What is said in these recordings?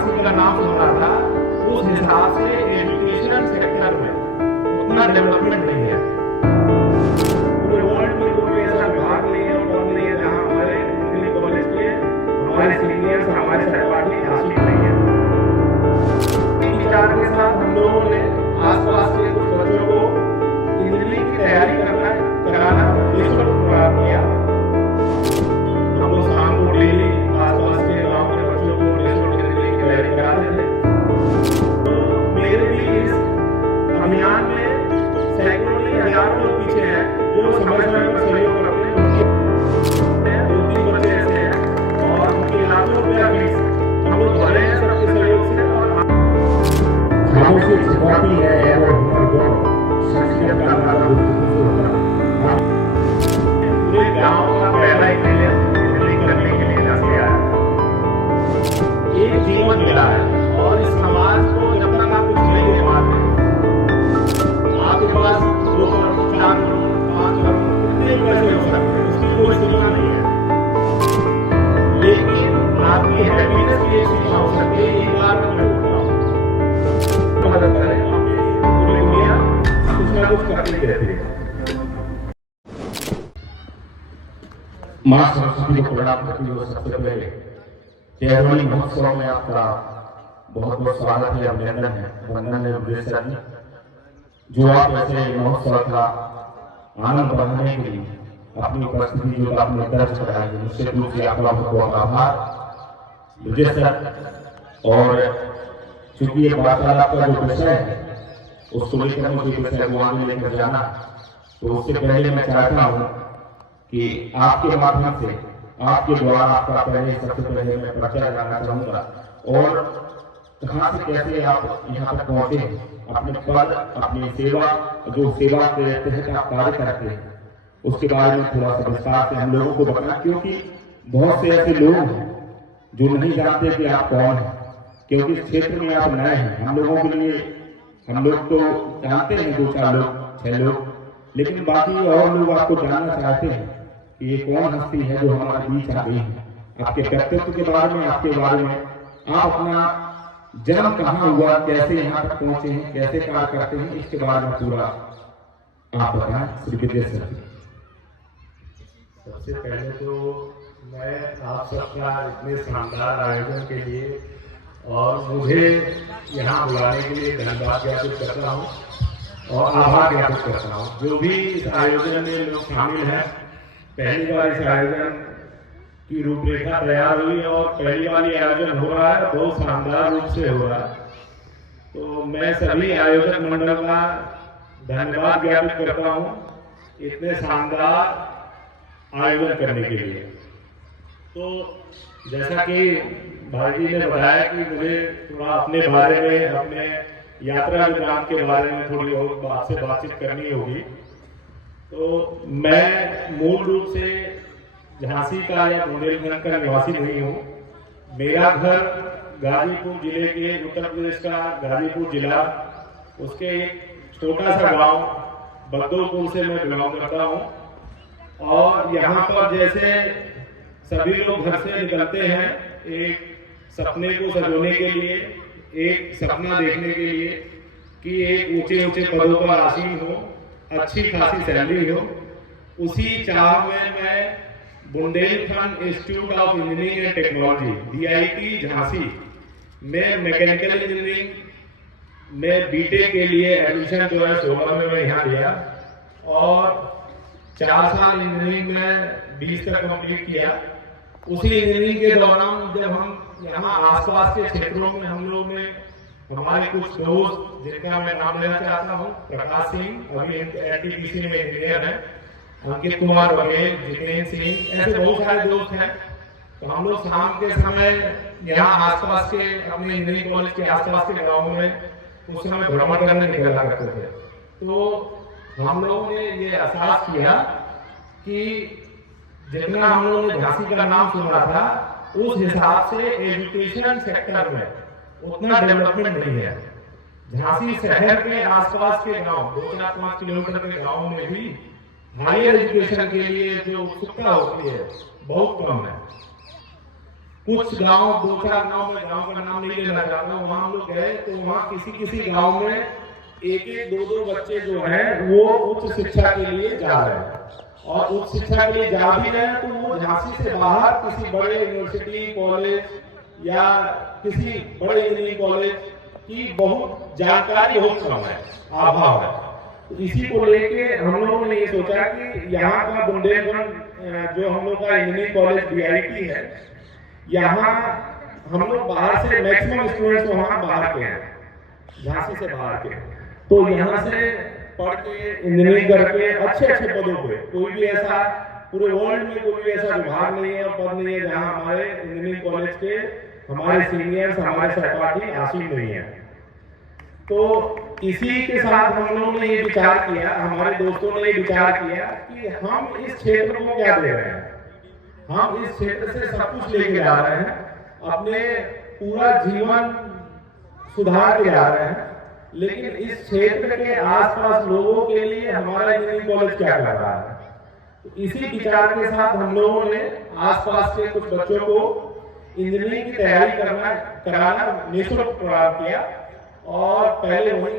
झांसी का नाम सुना था, उस हिसाब से एजुकेशन सेक्टर में उतना डेवलपमेंट नहीं है। पूरे वर्ल्ड में कोई ऐसा विभाग नहीं है और नहीं है जहाँ हमारे इंजीनियरिंग कॉलेज के हमारे सीनियर्स हमारे सहपाठी हासिल नहीं है। विचार के साथ हम लोगों ने आसपास के कुछ बच्चों को इंजीनियरिंग की तैयारी कराना किया। हम लोग शाम को डेली आसपास के गांव के बच्चों को इंजीनियरिंग की तैयारी कराते थे। तो मेरे भी इस अभियान में सैकड़ों नहीं हजारों लोग पीछे हैं जो समय समय पर सहयोग करते हैं। 2-3 बच्चे ऐसे हैं और उनके लाखों रुपया फीस हम लोग भरे हैं सबके सहयोग से। और खामोशी छिपाती है और शख्सियत का पूरे गांव का पहला इंजीनियरिंग करने के लिए दस गया है। एक जीवन मिला है और इस समाज को जब तक आप कुछ नहीं दे पाते, आपके पास 2 करोड़ 4 करोड़ 5 करोड़ कितने पैसे हो सकते हैं, उसकी कोई सीमा नहीं है। लेकिन आपकी हैप्पीनेस की एक सीमा हो सकती है। एक बार मैं मदद करें, पूरी दुनिया कुछ ना कुछ करती रहती है। माँ सरस्वती को प्रणाम करती हूँ। सबसे पहले त्योहारी महोत्सव में आपका बहुत बहुत स्वागत है, अभिनंदन है, वंदन है अमृत सर जी, जो आप ऐसे महोत्सव का आनंद बढ़ाने के लिए अपनी उपस्थिति जो आपने दर्ज कराई है, निश्चित रूप से आपका बहुत बहुत आभार विजय सर। और चूंकि ये वार्तालाप का जो विषय है उसको लेकर मुझे विषय को आगे लेकर जाना, तो उससे पहले मैं चाहता हूँ कि आपके माध्यम से आपके द्वारा आपका पहले सबसे पहले मैं परिचय जानना चाहूँगा और कहाँ से कैसे आप यहाँ तक पहुँचे, अपने पद अपनी सेवा जो सेवा के तहत आप कार्य करते हैं उसके बारे में थोड़ा सा विस्तार से हम लोगों को बताना, क्योंकि बहुत से ऐसे लोग हैं जो नहीं जानते कि आप कौन हैं, क्योंकि इस क्षेत्र में आप नए हैं। हम लोगों के लिए हम लोग तो जानते हैं 2-4 लोग 6 लोग, लेकिन बाकी और लोग आपको जानना चाहते हैं कि ये कौन हस्ती है जो हमारे बीच आ गई है। आपके व्यक्तित्व के बारे में, आपके बारे में, आप अपना जन्म कहाँ हुआ, कैसे यहाँ तक पहुंचे हैं, कैसे कार्य करते हैं, इसके बारे में पूरा आप बताएं श्री विजय सर। सबसे पहले तो मैं आप सबका इतने शानदार आयोजन के लिए और मुझे यहाँ बुलाने के लिए धन्यवाद ज्ञापित करता हूँ और आभार ज्ञापित करता हूँ। जो भी इस आयोजन में लोग शामिल हैं, पहली बार इस आयोजन की रूपरेखा तैयार हुई और पहली बार ये आयोजन हो रहा है, बहुत शानदार रूप से हो रहा है। तो मैं सभी आयोजक मंडल का धन्यवाद ज्ञापित करता हूँ इतने शानदार आयोजन करने के लिए। तो जैसा कि भाई जी ने बताया कि मुझे थोड़ा अपने बारे में, अपने यात्रा विधान के बारे में थोड़ी बहुत आपसे बातचीत करनी होगी। तो मैं मूल रूप से झांसी का या बुंदेलखंड का निवासी नहीं हूँ। मेरा घर गाजीपुर जिले के, उत्तर प्रदेश का गाजीपुर जिला, उसके एक छोटा सा गांव बगदोपुर से मैं बिलोंग करता हूँ। और यहाँ पर जैसे सभी लोग घर से निकलते हैं एक सपने को सजोने के लिए, एक सपना देखने के लिए कि एक ऊंचे ऊंचे पदों पर आसीन हो, अच्छी खासी सैलरी हो, उसी चाह में मैं Bundelkhand institute of engineering and technology DIT Jhansi में मैकेनिकल इंजीनियरिंग में बीटेक के लिए एडमिशन 2016 में मैं यहाँ लिया और 4 साल इंजीनियरिंग में 20 तक कंप्लीट किया। उसी इंजीनियरिंग के दौरान जब हम यहाँ आसपास के क्षेत्रों में हम लोग ने हमारे कुछ दोस्त, जिनका मैं नाम लेना चाहता हूँ, प्रकाश सिंह अभी NTPC में इंजीनियर है, अंकित कुमार बघेल, जितेंद्र सिंह, ऐसे बहुत सारे दोस्त हैं। तो हम लोग शाम के समय यहाँ आसपास के अपने इंजीनियरिंग कॉलेज के आसपास के गाँव में उस समय भ्रमण करने निकला करते थे। तो हम लोगों ने ये एहसास किया कि जितना हम लोगों ने झांसी का नाम सुना था, उस हिसाब से एजुकेशन सेक्टर में उतना डेवलपमेंट नहीं है। झांसी शहर के आसपास के गांव 2-4-5 किलोमीटर के गांव में भी हायर एजुकेशन के लिए जो उत्सुकता होती है बहुत कम है। कुछ गांव, 2-4 गांव में, गांव का नाम नहीं लेना चाहता, वहां हम लोग गए तो वहां किसी गांव में 1-1, 2-2 बच्चे जो हैं वो उच्च शिक्षा के लिए जा रहे हैं। और उच्च शिक्षा के लिए जा भी रहे हैं तो वो झांसी से बाहर किसी बड़े यूनिवर्सिटी, कॉलेज या किसी बड़े इंजीनियरिंग कॉलेज की बहुत जानकारी बहुत कम है, अभाव है। तो इसी को लेके हम लोगों ने ये सोचा कि यहाँ का बुंदेलखंड जो हम लोग का इंजीनियरिंग कॉलेज BIT है, यहाँ हम लोग बाहर से मैक्सिमम स्टूडेंट्स वहाँ बाहर के हैं, झांसी से बाहर के, तो यहाँ से पढ़ के इंजीनियरिंग करके अच्छे पदों पे, कोई भी ऐसा पूरे वर्ल्ड में कोई भी ऐसा विभाग नहीं है और पद नहीं है जहाँ हमारे इंजीनियरिंग कॉलेज के हमारे सीनियर्स, हमारे सहपाठी हासिल नहीं है। तो इसी के साथ हम लोगों ने ये विचार किया, हमारे दोस्तों ने ये विचार किया कि हम इस क्षेत्र को क्या दे रहे हैं, हम इस क्षेत्र से सब कुछ लेके जा रहे हैं, अपने पूरा जीवन सुधार के जा रहे हैं, लेकिन इस क्षेत्र के आसपास लोगों के लिए हमारा इंजीनियरिंग कॉलेज क्या कर रहा है। तो इसी विचार के साथ हम लोगों ने आसपास के कुछ बच्चों को इंजीनियरिंग की तैयारी कराना निःशुल्क प्रदान किया। और पहले वही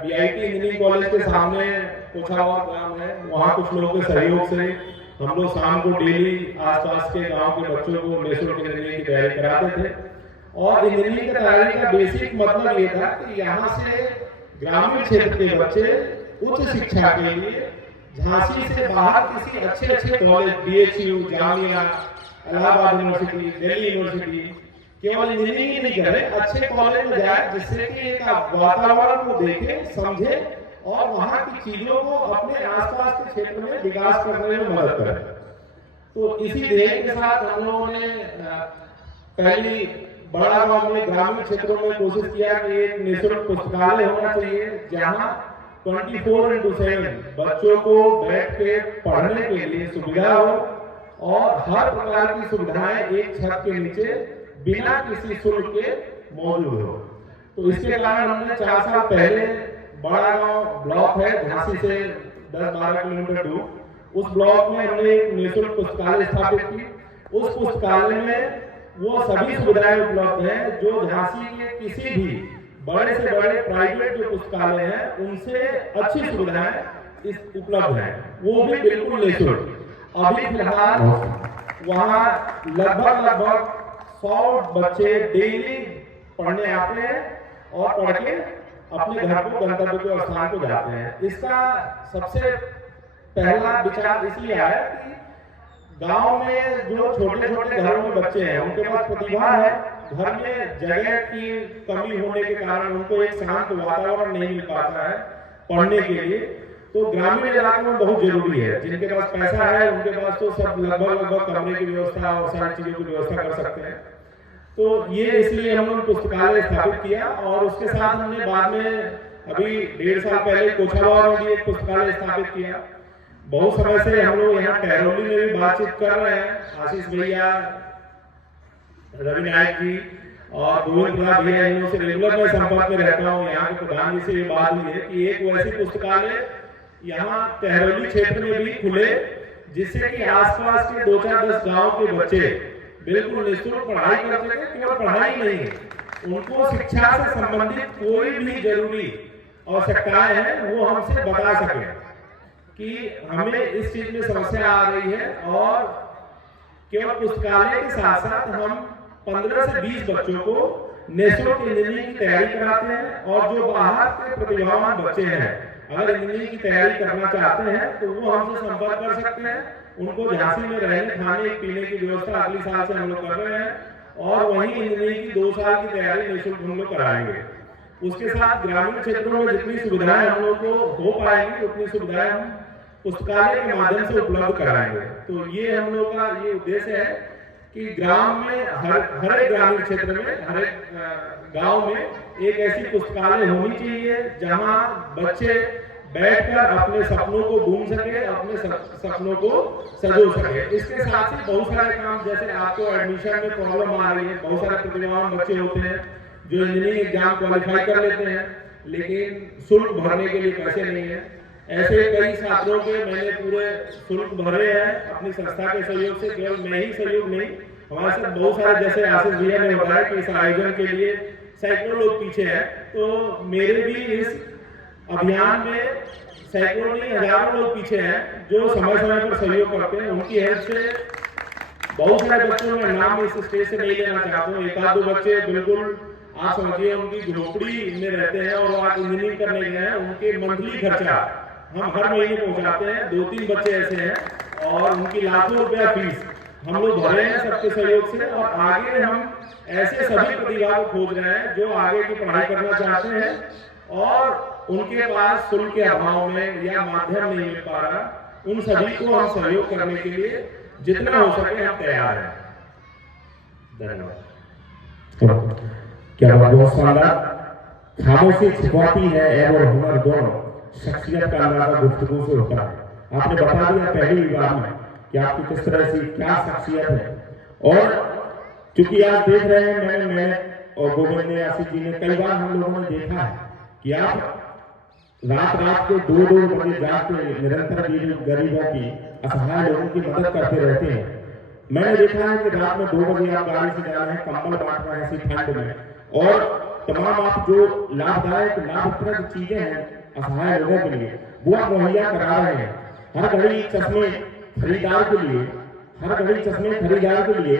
BIT इंजीनियरिंग कॉलेज के सामने कोछावा ग्राम है, वहाँ कुछ लोगों के सहयोग से हम लोग शाम को डेली आसपास के गांव के बच्चों को निःशुल्क इंजीनियरिंग की तैयारी कराते थे। और इंजीनियरिंग की तैयारी का बेसिक मतलब ये था कि यहाँ से ग्रामीण क्षेत्र के बच्चे उच्च शिक्षा के लिए झांसी से बाहर किसी अच्छे college, BHU, Jamia, Allahabad university, Delhi university, केवल इंजीनियरिंग ही नहीं करे, अच्छे कॉलेज में जाए, जिससे कि एक वातावरण को देखे, समझे और वहाँ की चीजों को अपने आसपास के क्षेत्र में विकास करने में मदद करे। तो इसी ध्येय के साथ हम लोगों ने पहली बड़ा गांव में, ग्रामीण क्षेत्रों में कोशिश किया कि एक निःशुल्क पुस्तकालय होना चाहिए जहां 24x7 बच्चों को बैठ के पढ़ने के लिए सुविधा हो और हर प्रकार की सुविधाएं एक छत के नीचे बिना किसी शुल्क के मौजूद हो। तो इसके कारण हमने 4 साल पहले बड़ा गांव ब्लॉक है झांसी से 10-12 किलोमीटर दूर, उस ब्लॉक में हमने एक निःशुल्क पुस्तकालय स्थापित की। उस पुस्तकालय में वो सभी सुविधाएं उपलब्ध हैं जो झांसी के किसी भी बड़े से बड़े प्राइवेट जो पुस्तकालय हैं उनसे अच्छी सुविधाएं इस उपलब्ध हैं, वो भी बिल्कुल निःशुल्क। अभी फिलहाल वहाँ लगभग 100 बच्चे डेली पढ़ने आते हैं और पढ़ के अपने घर को, गंतव्य के स्थान को जाते हैं। इसका सबसे पहला विचार इसलिए आया कि गांव में जो छोटे घरों में बच्चे हैं उनके पास प्रतिभा है, घर में जगह की कमी होने के कारण उनको एक शांत वातावरण नहीं मिल पाता है पढ़ने के लिए। तो ग्रामीण इलाके में बहुत जरूरी है, जिनके पास पैसा है उनके पास तो सब लगभग कमरे की व्यवस्था और सारी चीजों की व्यवस्था कर सकते हैं। तो ये इसलिए हमने पुस्तकालय स्थापित किया और उसके साथ हमने बाद में अभी 1.5 साल पहले कोछावा में भी एक पुस्तकालय स्थापित किया। बहुत समय से हम लोग यहाँ टहरोली में भी बातचीत कर रहे हैं, आशीष भैया, रवि नायक जी और गोविंद प्रसाद भैया, इनों से रेगुलर मैं संपर्क में रहता हूँ। यहाँ के प्रधान जी से ये बात हुई है कि एक वैसी पुस्तकालय यहाँ टहरोली क्षेत्र में भी खुले, जिससे कि आसपास के 2-4-10 गांव के बच्चे बिल्कुल निःशुल्क पढ़ाई कर सके। केवल पढ़ाई नहीं, उनको शिक्षा से संबंधित कोई भी जरूरी आवश्यकताएं हैं वो हमसे बता सके कि हमें इस चीज में समस्या आ रही है। और केवल पुस्तकालय के साथ साथ हम 15 से 20 बच्चों को निःशुल्क इंजीनियरिंग की तैयारी कराते हैं। और जो बाहर के प्रतिभावान बच्चे हैं अगर इंजीनियरिंग की तैयारी करना चाहते हैं तो वो हमसे संपर्क कर सकते हैं। उनको झांसी में रहने, खाने, पीने की व्यवस्था अगले साल से हम लोग कर रहे हैं और वहीं इंजीनियरिंग की 2 साल की तैयारी निःशुल्क हम लोग कराएंगे। उसके साथ ग्रामीण क्षेत्रों में जितनी सुविधाएं हम लोग को हो पाएंगी उतनी सुविधाएं हम पुस्तकालय के माध्यम से उपलब्ध कराएंगे। तो ये हम लोग का ये उद्देश्य है कि ग्राम में हर एक ग्रामीण क्षेत्र में, हर एक गांव में एक ऐसी पुस्तकालय होनी चाहिए जहां बच्चे बैठकर अपने सपनों को ढूंढ सके, अपने सपनों को सजो सके। इसके साथ ही बहुत सारे काम, जैसे आपको एडमिशन में प्रॉब्लम आ रही है, बहुत सारे प्रतिभावान बच्चे होते हैं जो इंजीनियरिंग एग्जाम क्वालिफाई कर लेते हैं लेकिन शुल्क भरने के लिए पैसे नहीं है। ऐसे कई छात्रों के मैंने पूरे शुल्क भरे हैं अपनी संस्था के सहयोग से। केवल मैं ही सहयोग नहीं, हमारे साथ बहुत सारे, जैसे आशीष भैया ने बताया कि इस आयोजन के लिए सैकड़ों लोग पीछे हैं, तो मेरे भी इस अभियान में सैकड़ों नहीं हजारों लोग पीछे हैं जो समय समय पर सहयोग करते हैं। उनकी हेल्प से बहुत सारे बच्चों में नाम इस स्टेज से नहीं लेना चाहता हूँ, एक आध दो बच्चे बिल्कुल आप समझिए उनकी झोपड़ी में रहते हैं और आज इंजीनियरिंग करने गए हैं, उनके मंथली खर्चा हम हर महीने पहुंचाते हैं। 2-3 बच्चे ऐसे हैं और उनकी लाखों रुपया फीस हम लोग भरे हैं सबके सहयोग से। और आगे हम ऐसे सभी प्रतिभा को खोज रहे हैं जो आगे की पढ़ाई करना चाहते हैं और उनके पास शुल्क के अभाव में या माध्यम नहीं मिल पा रहा, उन सभी को हम सहयोग करने के लिए जितना हो सके हम तैयार हैं। धन्यवाद। क्या बहुत शानदार। खामोशी छिपाती है और हुनर दोनों शख्सियत का अंदाजा गुफ्तगू से होता है। आपने बता दिया पहली बार में कि आपकी किस तरह से क्या शख्सियत है। और चूंकि आप देख रहे हैं, मैं और गोविंद ने, आशीष जी ने, कई बार हम लोगों ने देखा है कि आप रात के 2-2 बजे जाके निरंतर गरीबों की, असहाय लोगों की मदद करते रहते हैं। मैंने देखा है कि रात में 2 बजे आप गाड़ी से जा रहे हैं, कंबल बांट रहे हैं ऐसी ठंड में, और तमाम आप जो लाभदायक लाभप्रद चीजें हैं असहाय लोगों के लिए वो आप मुहैया करा रहे हैं। हर घड़ी चश्मे खरीदार के लिए, हर घड़ी चश्मे खरीदार के लिए,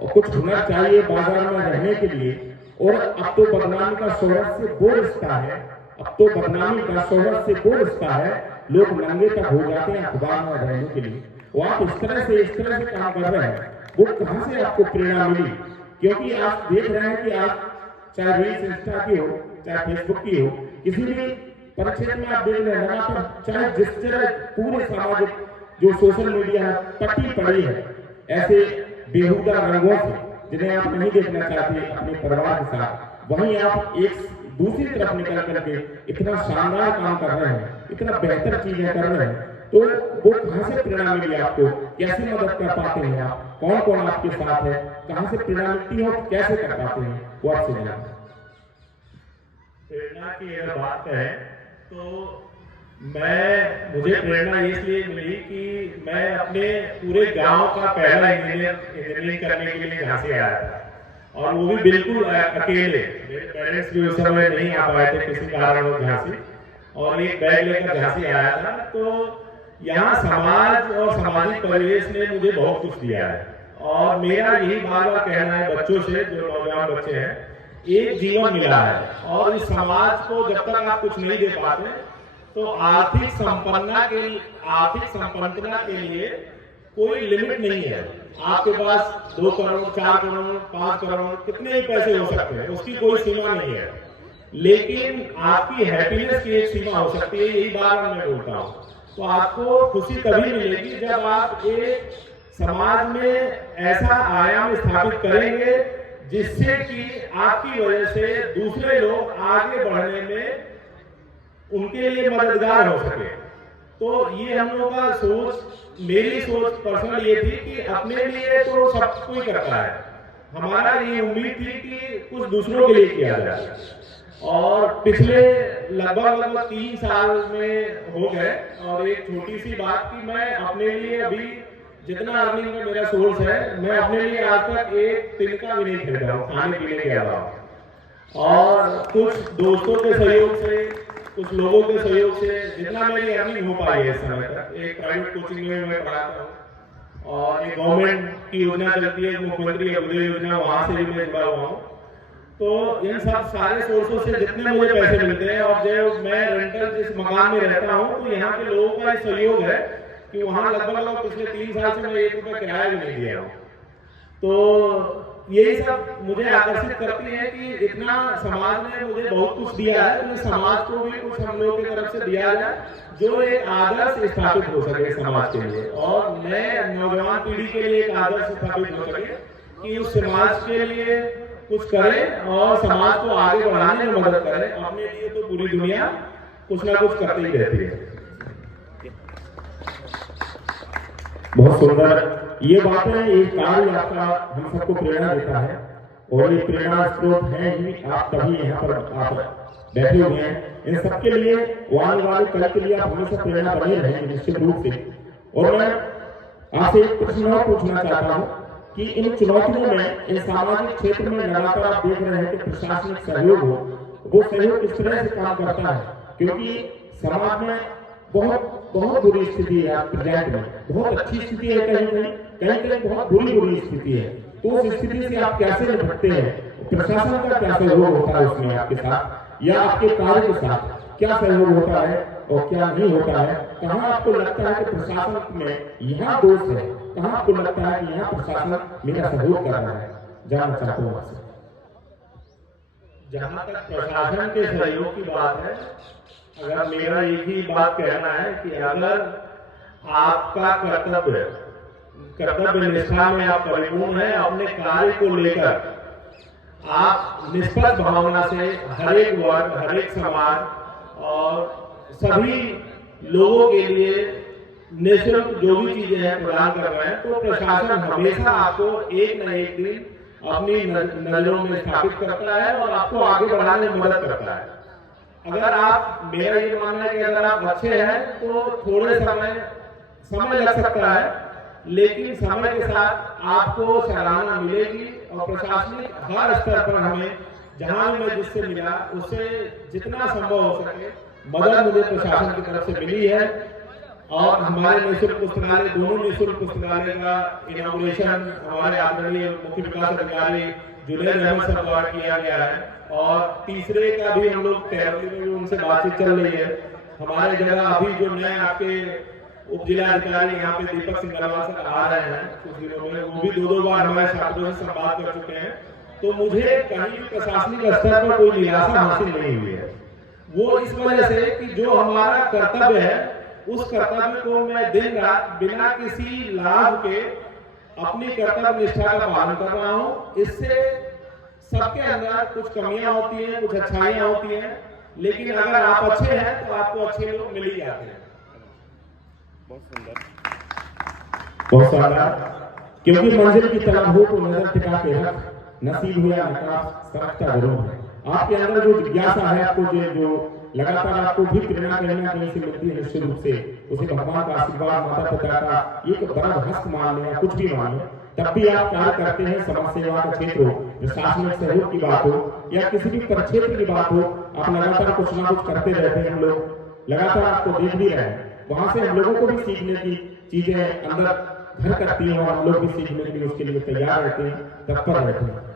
और कुछ हुनर चाहिए बाजार में रहने के लिए। और अब तो बदनामी का शोहरत से वो रिश्ता है, अब तो बदनामी का शोहरत से वो रिश्ता है, लोग नंगे तक हो जाते हैं अखबार में रहने के लिए। वो आप इस तरह से काम कर रहे हैं, वो कहाँ से आपको प्रेरणा मिली? क्योंकि आप देख रहे हैं कि आप चाहे रील्स इंस्टा की हो, चाहे फेसबुक की हो, किसी भी परिक्षेत्र में आप देख रहे हैं लगातार, चाहे जिस तरह पूरे सामाजिक जो सोशल मीडिया है पट्टी पड़ी है ऐसे बेहुदा रंगों से, जिन्हें आप नहीं देखना चाहते अपने परिवार के साथ, वहीं आप एक दूसरी तरफ निकल करके इतना शानदार काम कर रहे हैं, इतना बेहतर चीजें कर रहे हैं। तो वो कहाँ से प्रेरणा मिली आपको? कैसे मदद कर पाते हैं आप? कौन कौन आपके साथ है? कहाँ से प्रेरणा मिलती है और कैसे कर पाते हैं? वो आपसे जाना। प्रेरणा की अगर बात करें तो मुझे प्रेरणा इसलिए मिली कि मैं अपने पूरे गांव का पहला इंजीनियरिंग करने के लिए झांसी आया था, और वो भी बिल्कुल अकेले। मेरे पेरेंट्स भी उस समय नहीं आ पाए थे किसी कारणवश झांसी, और एक बैग लेकर झांसी आया था। तो यहाँ समाज और सामाजिक परिवेश ने मुझे बहुत कुछ दिया है, और मेरा यही बार बार कहना है बच्चों से, जो नौजवान बच्चे हैं, एक जीवन मिला है, और इस समाज को जब तक आप कुछ नहीं दे पाते तो आर्थिक संपन्नता के लिए कोई लिमिट नहीं है। आपके पास 2 करोड़, 4 करोड़, 5 करोड़, कितने ही पैसे हो सकते हैं, उसकी कोई सीमा नहीं है। लेकिन आपकी हैप्पीनेस की एक सीमा हो सकती है, यही बात मैं बोलता हूँ। तो आपको खुशी तभी मिलेगी जब आप एक समाज में ऐसा आयाम स्थापित करेंगे जिससे कि आपकी वजह से दूसरे लोग आगे बढ़ने में उनके लिए मददगार हो सके। तो ये हम लोगों का सोच, मेरी सोच पर्सनल ये थी कि अपने लिए तो सब कोई करता है, हमारा ये उम्मीद थी कि कुछ दूसरों के लिए किया जाए। और पिछले लगभग 3 साल में हो गए, और एक छोटी सी बात कि मैं अपने लिए अभी जितना अर्निंग में मेरा सोर्स है, मैं अपने लिए आज तक एक तिनका भी नहीं खरीदा हूँ खाने पीने के अलावा। और कुछ दोस्तों के सहयोग से, कुछ लोगों के सहयोग से जितना मेरी अर्निंग हो पाई है इस समय तक, एक प्राइवेट कोचिंग में मैं पढ़ाता हूँ, और एक गवर्नमेंट की योजना चलती है मुख्यमंत्री अभ्युदय योजना, वहां से भी मैं जुड़ा हुआ हूँ। तो इन सब सारे सोर्सों से जितने मुझे पैसे मिलते हैं, और जब मैं रेंटल जिस मकान में रहता हूँ तो यहाँ के लोगों का सहयोग है कि वहाँ लगभग पिछले 3 साल से मैं 1 रुपया किराया भी नहीं दिया हूँ। तो यही सब मुझे आकर्षित करती है कि इतना समाज ने मुझे बहुत कुछ दिया है, तो समाज को भी कुछ हम लोगों की तरफ से दिया जाए जो एक आदर्श स्थापित हो सके समाज के लिए, और नए नौजवान पीढ़ी के लिए एक आदर्श स्थापित हो सके कि उस समाज के लिए कुछ करें और समाज को आगे बढ़ाने में मदद करें। अपने लिए तो पूरी दुनिया कुछ ना कुछ करती ही रहती है। बहुत सुंदर ये बातें, ये कार्य आपका हम सबको प्रेरणा देता है, और ये प्रेरणा स्रोत है ही आप, तभी यहाँ पर आप बैठे हुए हैं। इन सबके लिए आने वाले कल के लिए आप हमेशा प्रेरणा बने रहेंगे निश्चित रूप से। और मैं आपसे एक प्रश्न और पूछना चाहता हूँ कि इन चुनौतियों में, इन सामाजिक क्षेत्र में लगातार आप देख रहे हैं कि प्रशासनिक सहयोग हो, वो सहयोग किस तरह से काम करता है, क्योंकि समाज में बहुत बुरी स्थिति है। प्रेजेंट में बहुत अच्छी स्थिति है, कहीं बहुत बुरी स्थिति है। तो उस स्थिति से आप कैसे निपटते हैं? प्रशासन का क्या सहयोग होता है उसमें आपके साथ, या आपके कार्य के साथ क्या सहयोग होता है और क्या नहीं होता है? कहाँ आपको लगता है कि प्रशासन में यहाँ दोष है, कहाँ आपको लगता है कि यहाँ प्रशासन मेरा सहयोग कर रहा है? जानना चाहता हूँ आपसे। जहाँ तक प्रशासन के सहयोग की बात है, अगर मेरा एक ही बात कहना है कि अगर आपका कर्तव्य निष्ठा में आप परिपूर्ण हैं, अपने कार्य को लेकर आप निष्पक्ष भावना से हर एक वर्ग, हर एक समाज और सभी लोगों के लिए निःशुल्क जो भी चीजें हैं प्रदान कर रहे हैं, तो प्रशासन हमेशा आपको एक न एक दिन अपनी नजरों में स्थापित करता है और आपको आगे बढ़ाने में मदद करता है। अगर आप, मेरा ये मानना है कि अगर आप अच्छे हैं तो थोड़े समय लग सकता है, लेकिन समय के साथ आपको सराहना मिलेगी। और प्रशासनिक हर स्तर पर हमें जहां भी मैं जिससे मिला उससे जितना संभव हो सके मदद मुझे प्रशासन की तरफ से मिली है। और हमारे निःशुल्क पुस्तकालय, दोनों निःशुल्क पुस्तकालय का इनॉग्रेशन हमारे आदरणीय मुख्य विकास अधिकारी जुनैद अहमद साहब द्वारा किया गया है, और तीसरे का भी हम लोग तैयारी में उनसे बातचीत चल रही है। हमारे जगह अभी जो नए आपके उप जिला अधिकारी यहाँ पे दीपक सिंह गलवाल सर आ रहे हैं कुछ दिनों में, वो भी 2 बार हमारे छात्रों से संवाद कर चुके हैं। तो मुझे कहीं भी प्रशासनिक स्तर पर कोई निराशा हासिल नहीं हुई है। वो इस वजह से कि जो हमारा कर्तव्य है, उस कर्तव्य को मैं दिन रात बिना किसी लाभ के अपनी कर्तव्य निष्ठा का पालन कर रहा हूँ। इससे सबके अंदर कुछ कमियां होती हैं, कुछ अच्छाइयां होती हैं, लेकिन अगर आप अच्छे हैं तो आपको अच्छे लोग मिल ही जाते हैं। बहुत शानदार। क्योंकि मंजिल की तलब हो तो नजर टिका के रख, नसीब हुआ निकास सरकता जरूर है। आपके अंदर जो जिज्ञासा है, आपको जो लगातार आपको भी प्रेरणा कहीं ना कहीं से मिलती है, निश्चित रूप से उसे भगवान का आशीर्वाद, माता पिता का एक बड़ा हस्त मान लें या कुछ भी मान लें, तब भी आप कार्य करते हैं। समाज सेवा का क्षेत्र हो, प्रशासनिक सहयोग की बात हो या किसी भी परिक्षेत्र की बात हो, आप लगातार कुछ ना कुछ करते रहते हैं। हम लोग लगातार आपको देख भी रहे हैं, वहां से हम लोगों को भी सीखने की चीजें अंदर घर करती हैं और हम लोग भी सीखने के लिए उसके लिए तैयार रहते हैं, तत्पर रहते हैं।